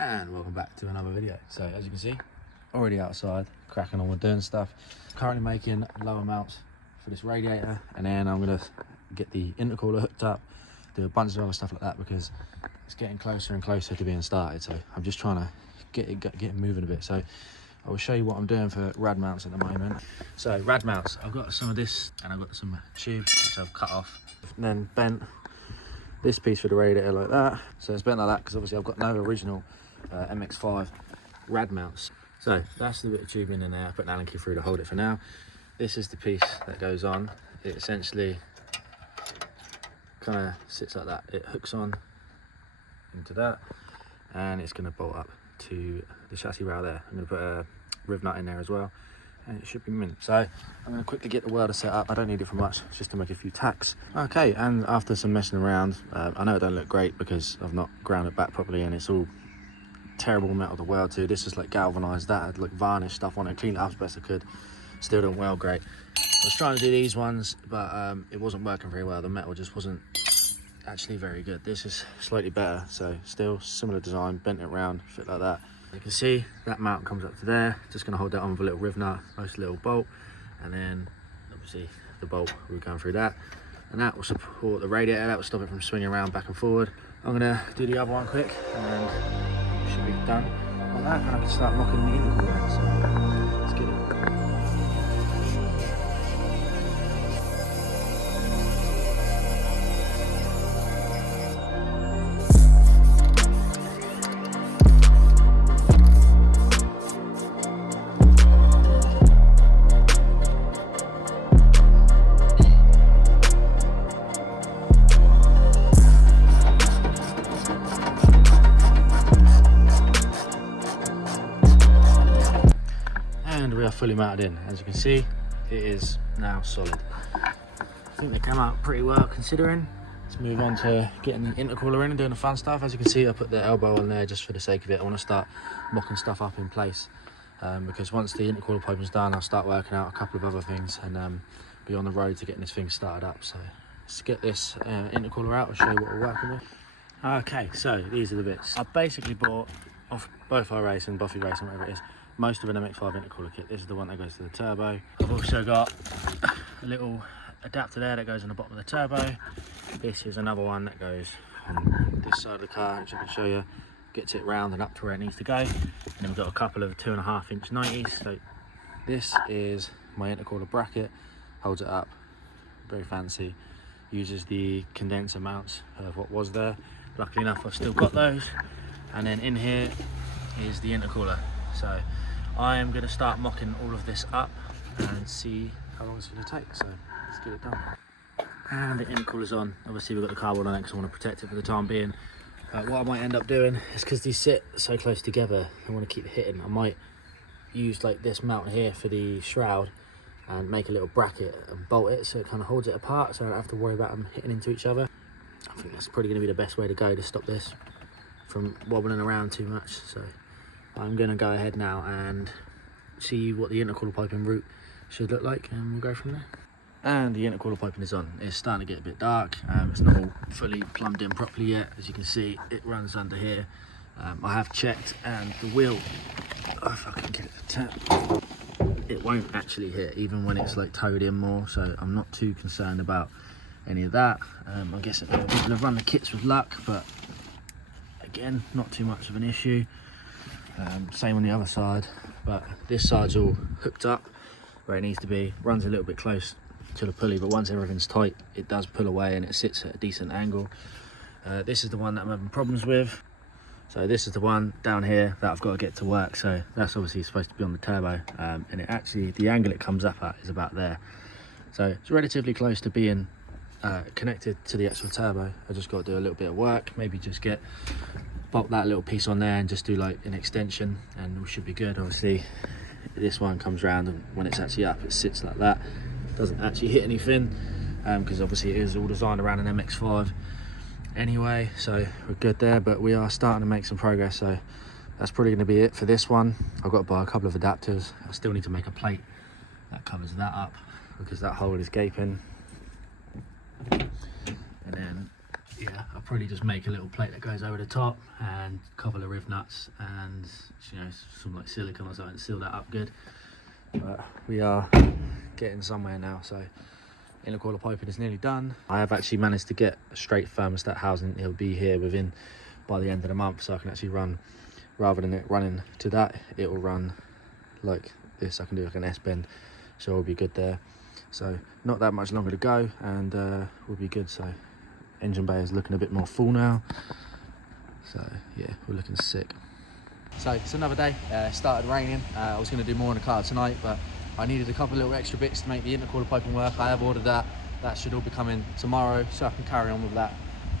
And welcome back to another video. So as you can see, already outside cracking on with doing stuff. Currently making lower mounts for this radiator, and then I'm gonna get the intercooler hooked up, do a bunch of other stuff like that because it's getting closer and closer to being started. So I'm just trying to get it moving a bit. So I will show you what I'm doing for rad mounts at the moment. So rad mounts, I've got some of this and I've got some tube which I've cut off and then bent this piece for the radiator like that. So it's bent like that because obviously I've got no original MX5 rad mounts. So that's the bit of tubing in there. I put an Allen key through to hold it for now. This is the piece that goes on. It essentially kind of sits like that. It hooks on into that and it's going to bolt up to the chassis rail there. I'm going to put a riv nut in there as well and it should be mint. So I'm going to quickly get the welder set up. I don't need it for much, just to make a few tacks. Okay, and after some messing around, I know it don't look great because I've not ground it back properly and it's all terrible metal to weld to. This is like galvanized, that had like varnish stuff on it, cleaned it up as best I could, still don't weld great. I was trying to do these ones but it wasn't working very well. The metal just wasn't actually very good. This is slightly better, so still similar design, bent it around, fit like that. You can see that mount comes up to there. Just going to hold that on with a little riv nut, nice little bolt, and then obviously the bolt will be going through that, and that will support the radiator. That will stop it from swinging around back and forward. I'm going to do the other one quick and it should be done like that, and I can start mocking the intercooler. So let's get it. And we are fully mounted in. As you can see, it is now solid. I think they came out pretty well considering. Let's move on to getting the intercooler in and doing the fun stuff. As you can see, I put the elbow on there just for the sake of it. I want to start mocking stuff up in place because once the intercooler pipe is done, I'll start working out a couple of other things and be on the road to getting this thing started up. So let's get this intercooler out and show you what we're working with. Okay, so these are the bits. I basically bought off both our Racing, Buffy Racing, whatever it is, most of an MX5 intercooler kit. This is the one that goes to the turbo. I've also got a little adapter there that goes on the bottom of the turbo. This is another one that goes on this side of the car, which I can show you. Gets it round and up to where it needs to go. And then we've got a couple of 2.5 inch 90s. So this is my intercooler bracket, holds it up, very fancy. Uses the condenser mounts of what was there. Luckily enough, I've still got those. And then in here is the intercooler. So I am going to start mocking all of this up and see how long it's going to take. So let's get it done. And the intercooler's on. Obviously we've got the cardboard on it because I want to protect it for the time being. What I might end up doing is, because these sit so close together, I want to keep hitting. I might use like this mount here for the shroud and make a little bracket and bolt it so it kind of holds it apart so I don't have to worry about them hitting into each other. I think that's probably going to be the best way to go to stop this from wobbling around too much. So I'm going to go ahead now and see what the intercooler piping route should look like and we'll go from there. And the intercooler piping is on. It's starting to get a bit dark. It's not all fully plumbed in properly yet. As you can see, it runs under here. I have checked and the wheel, if I can get it to tap, it won't actually hit even when it's like towed in more, so I'm not too concerned about any of that. I guess people have run the kits with luck, but again, not too much of an issue. Same on the other side, but this side's all hooked up where it needs to be. Runs a little bit close to the pulley, but once everything's tight it does pull away and it sits at a decent angle. This is the one that I'm having problems with. So this is the one down here that I've got to get to work. So that's obviously supposed to be on the turbo, and it actually, the angle it comes up at is about there. So it's relatively close to being connected to the actual turbo. I just got to do a little bit of work, maybe just pop that little piece on there and just do like an extension and we should be good. Obviously this one comes round and when it's actually up it sits like that, doesn't actually hit anything because obviously it is all designed around an MX5 anyway, so we're good there. But we are starting to make some progress, so that's probably going to be it for this one. I've got to buy a couple of adapters. I still need to make a plate that covers that up because that hole is gaping, and then yeah, I'll probably just make a little plate that goes over the top and a couple of riv nuts and, you know, some like silicone or something to seal that up good. But we are getting somewhere now, so intercooler piping is nearly done. I have actually managed to get a straight thermostat housing. It'll be here by the end of the month, so I can actually run, rather than it running to that, it will run like this. I can do like an S-bend, so we'll be good there. So not that much longer to go, and we'll be good. So engine bay is looking a bit more full now, so yeah, we're looking sick. So it's another day. It started raining. I was going to do more in the car tonight, but I needed a couple of little extra bits to make the intercooler piping work. I have ordered that. That should all be coming tomorrow, so I can carry on with that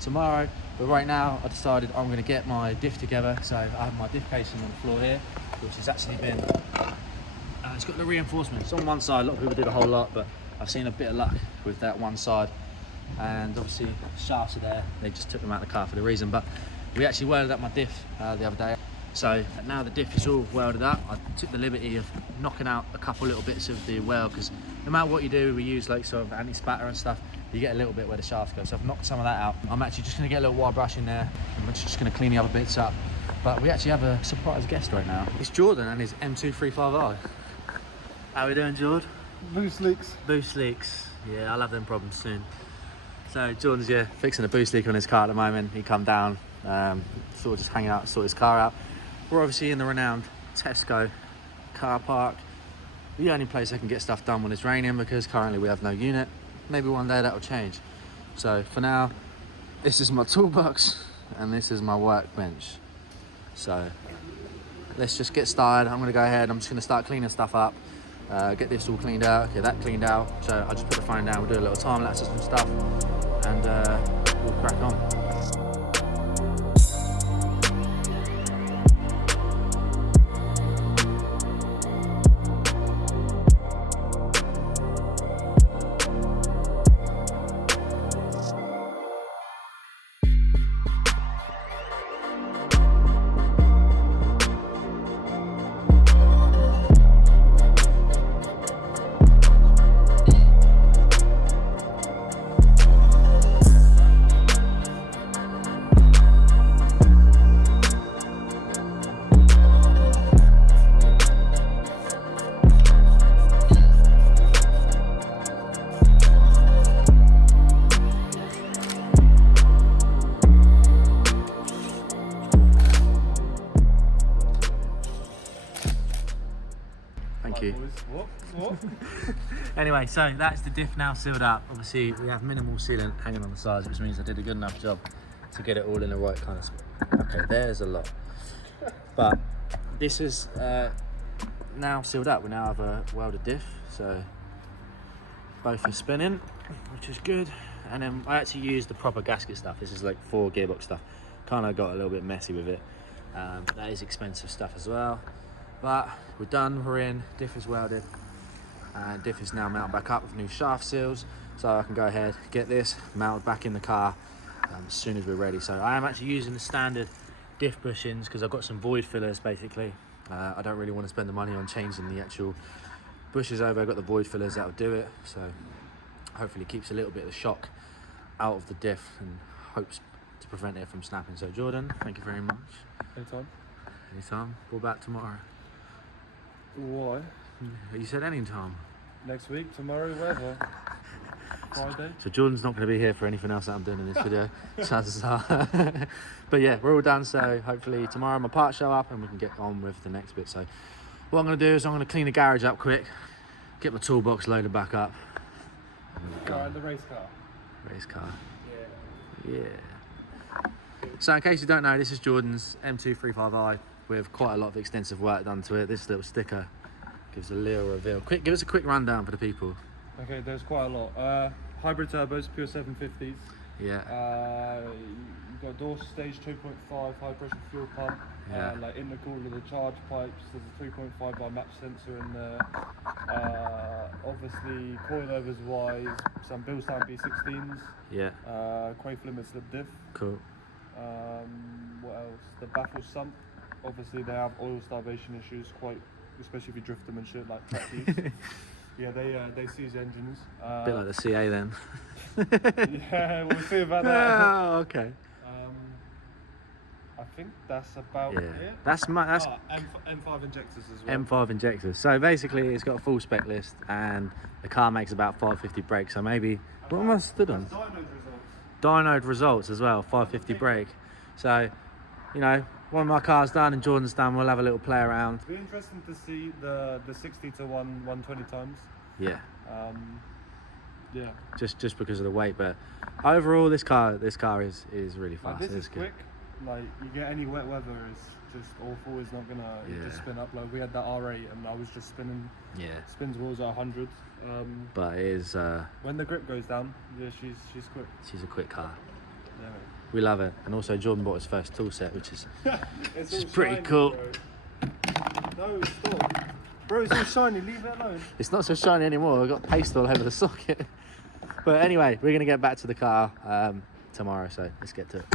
tomorrow. But right now I decided I'm going to get my diff together. So I have my diff casing on the floor here, which has actually been it's got the reinforcements on one side. A lot of people did a whole lot, but I've seen a bit of luck with that one side. And obviously shafts are there, they just took them out of the car for the reason. But we actually welded up my diff the other day, so now the diff is all welded up. I took the liberty of knocking out a couple little bits of the weld, because no matter what you do, we use like sort of anti-spatter and stuff, you get a little bit where the shafts go. So I've knocked some of that out. I'm actually just going to get a little wire brush in there, and we're just going to clean the other bits up. But we actually have a surprise guest right now. It's Jordan and his M235i. How are we doing, Jord? Boost leaks. Boost leaks. Yeah, I'll have them problems soon. So Jordan's fixing a boost leak on his car at the moment. He come down, sort of just hang out, sort his car out. We're obviously in the renowned Tesco car park. The only place I can get stuff done when it's raining, because currently we have no unit. Maybe one day that will change. So for now, this is my toolbox and this is my workbench. So let's just get started. I'm gonna go ahead, I'm just gonna start cleaning stuff up. Get this all cleaned out, get that cleaned out. So I'll just put the phone down, we'll do a little time lapse of some stuff, and we'll crack on. Anyway, so that's the diff now sealed up. Obviously we have minimal sealant hanging on the sides, which means I did a good enough job to get it all in the right kind of spot. Okay, there's a lot, but this is now sealed up. We now have a welded diff, so both are spinning, which is good. And then I actually used the proper gasket stuff. This is like 4 gearbox stuff. Kind of got a little bit messy with it. That is expensive stuff as well, but we're done, we're in. Diff is welded. Diff is now mounted back up with new shaft seals, so I can go ahead, get this mounted back in the car as soon as we're ready. So I am actually using the standard diff bushings because I've got some void fillers basically. I don't really want to spend the money on changing the actual bushes over. I've got the void fillers that will do it, so hopefully keeps a little bit of the shock out of the diff and hopes to prevent it from snapping. So Jordan, thank you very much. Anytime. Anytime. What about tomorrow? Why? You said anytime. Next week, tomorrow, wherever. Friday. So Jordan's not going to be here for anything else that I'm doing in this video. Chances are. But yeah, we're all done. So hopefully tomorrow my parts show up and we can get on with the next bit. So what I'm going to do is I'm going to clean the garage up quick, get my toolbox loaded back up. The race car. Race car. Yeah. Yeah. So in case you don't know, this is Jordan's M235i with quite a lot of extensive work done to it. This little sticker gives a little reveal. Quick, give us a quick rundown for the people. Okay, there's quite a lot. Hybrid turbos, pure 750s. Yeah. You've got door stage 2.5 high pressure fuel pump. Yeah. Like intercooler, the charge pipes. There's a 3.5 by match sensor in there. Obviously coilovers wise, some Bilstein B16s. Yeah. Quafe limit slip diff. Cool. What else? The baffle sump. Obviously they have oil starvation issues, especially if you drift them and shit like track use. Yeah, they seize engines. A bit like the CA then. Yeah, we'll see about that. Oh, okay. I think that's about it. That's M5 injectors as well. M5 injectors. So basically, it's got a full spec list, and the car makes about 550 brake. So maybe what am I stood on? Dynoed results as well. 550 brake. So, you know, one of my cars done and Jordan's done. We'll have a little play around. It'll be interesting to see the 60 to 120 times. Yeah. Yeah. Just because of the weight, but overall, this car is really fast. Like, this is good. quick. Like, you get any wet weather, it's just awful. It's not gonna just spin up. Like, we had that R8 and I was just spinning. Yeah. Spins wheels at 100. But it is. When the grip goes down, yeah, she's quick. She's a quick car. Yeah. Man. We love it, and also Jordan bought his first tool set, which is it's pretty shiny, cool. Bro. No, stop. Bro, it's all shiny. Leave it alone. It's not so shiny anymore. I've got paste all over the socket. But anyway, we're gonna get back to the car tomorrow, so let's get to it.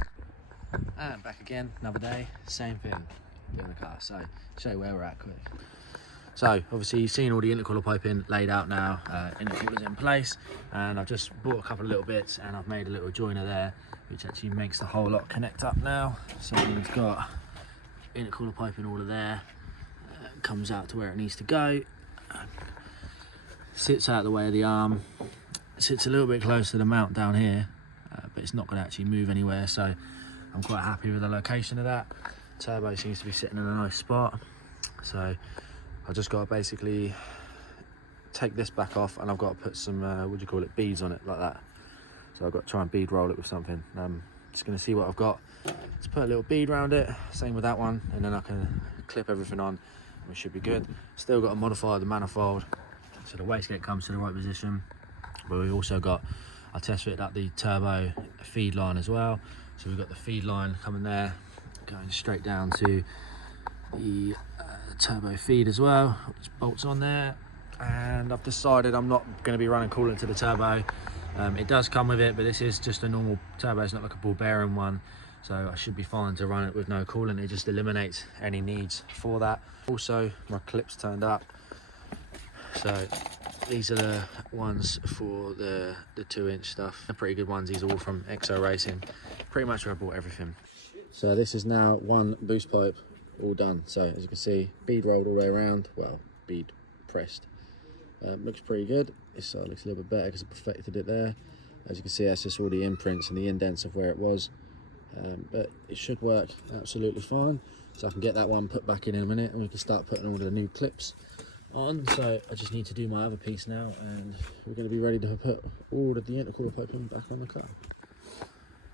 And back again, another day, same thing, doing the car. So show you where we're at quick. So obviously you've seen all the intercooler piping laid out now, intercooler's in place, and I've just bought a couple of little bits and I've made a little joiner there, which actually makes the whole lot connect up now. So we've got intercooler piping all of there, comes out to where it needs to go, sits out the way of the arm, sits a little bit closer to the mount down here, but it's not going to actually move anywhere, so I'm quite happy with the location of that. Turbo seems to be sitting in a nice spot, so I just got to basically take this back off, and I've got to put some what do you call it, beads on it like that. So I've got to try and bead roll it with something. I'm just going to see what I've got. Let's put a little bead around it, same with that one, and then I can clip everything on and we should be good. Still got to modify the manifold so the wastegate comes to the right position, but we've also got, I test fitted up the turbo feed line as well. So we've got the feed line coming there, going straight down to the turbo feed as well, which bolts on there. And I've decided I'm not going to be running coolant to the turbo. It does come with it, but this is just a normal turbo. It's not like a ball bearing one, so I should be fine to run it with no coolant. It just eliminates any needs for that. Also, my clips turned up, so these are the ones for the 2-inch stuff. They're pretty good ones. These are all from XO Racing. Pretty much where I bought everything. So this is now one boost pipe all done. So as you can see, bead rolled all the way around. Well, bead pressed. Looks pretty good. This side looks a little bit better because I perfected it there. As you can see, that's just all the imprints and the indents of where it was. But it should work absolutely fine. So I can get that one put back in a minute, and we can start putting all the new clips on. So I just need to do my other piece now, and we're going to be ready to put all of the intercooler piping back on the car.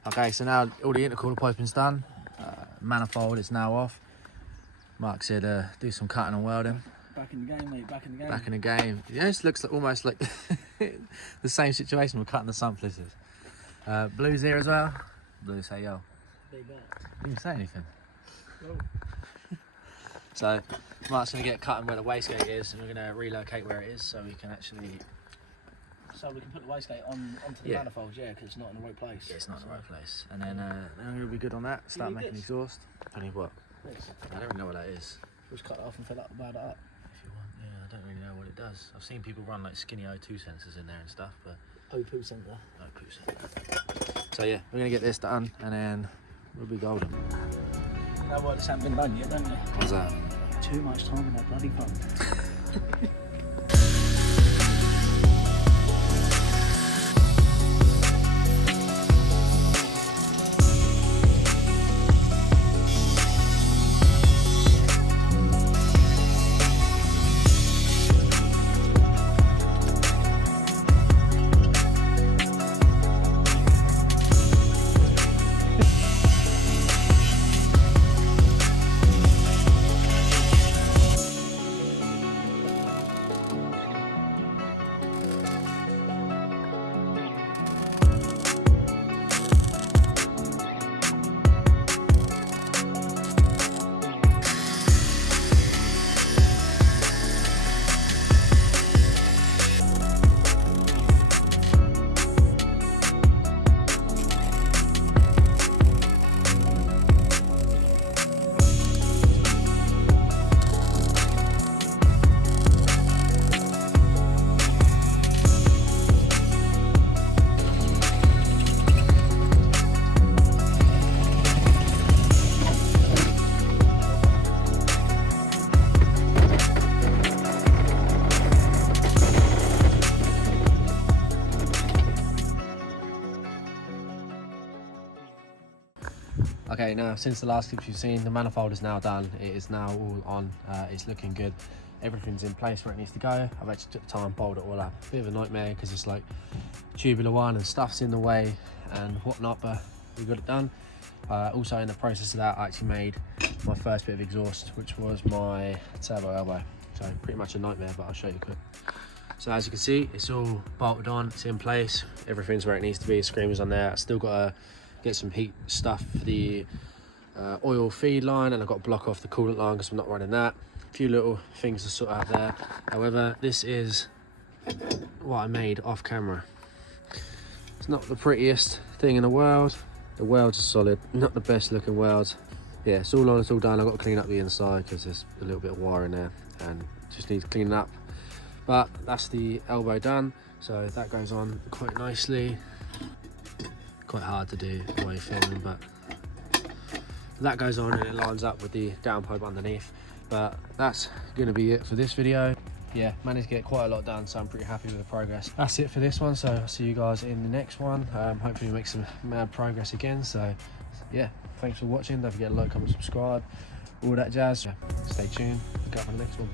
Okay, so now all the intercooler piping's done. Manifold is now off. Mark said do some cutting and welding. Back in the game, mate, back in the game. Back in the game. Yeah, this looks like, almost like the same situation. We're cutting the sun flitters. Blue's here as well. Blue, say yo. Big up. You didn't say anything. Yo. So Mark's going to get cutting where the wastegate is, and we're going to relocate where it is so we can actually... So we can put the wastegate onto the manifolds, yeah, because it's not in the right place. Yeah, it's not in the right place. And then we're going to be good on that. Start making exhaust. I need what? This. I don't really know what that is. Just cut it off and fill up the bad up. If you want, yeah, I don't really know what it does. I've seen people run like skinny O2 sensors in there and stuff, but... O2 sensor. O2 sensor. So yeah, we're going to get this done, and then we'll be golden. That work just hasn't been done yet, don't you? What's that? Too much time in that bloody phone. Okay, now since the last clips you've seen, the manifold is now done. It is now all on. It's looking good. Everything's in place where it needs to go. I've actually took the time, bolted it all up. Bit of a nightmare because it's like tubular one and stuff's in the way and whatnot, but we got it done. Also in the process of that, I actually made my first bit of exhaust, which was my turbo elbow. So pretty much a nightmare, but I'll show you quick. So as you can see, it's all bolted on, it's in place, everything's where it needs to be, screamers on there. I still got to get some heat stuff for the oil feed line, and I've got to block off the coolant line because I'm not running that. A few little things to sort out there. However, this is what I made off camera. It's not the prettiest thing in the world. The welds are solid, not the best looking welds. Yeah, it's all on, it's all done. I've got to clean up the inside because there's a little bit of wire in there and just needs cleaning up. But that's the elbow done, so that goes on quite nicely. Quite hard to do while you're filming, but that goes on and it lines up with the downpipe underneath. But that's going to be it for this video. Yeah, managed to get quite a lot done, so I'm pretty happy with the progress. That's it for this one, so I'll see you guys in the next one. Hopefully make some mad progress again. So yeah, thanks for watching. Don't forget to like, comment, subscribe, all that jazz. Yeah, stay tuned, look out for the next one.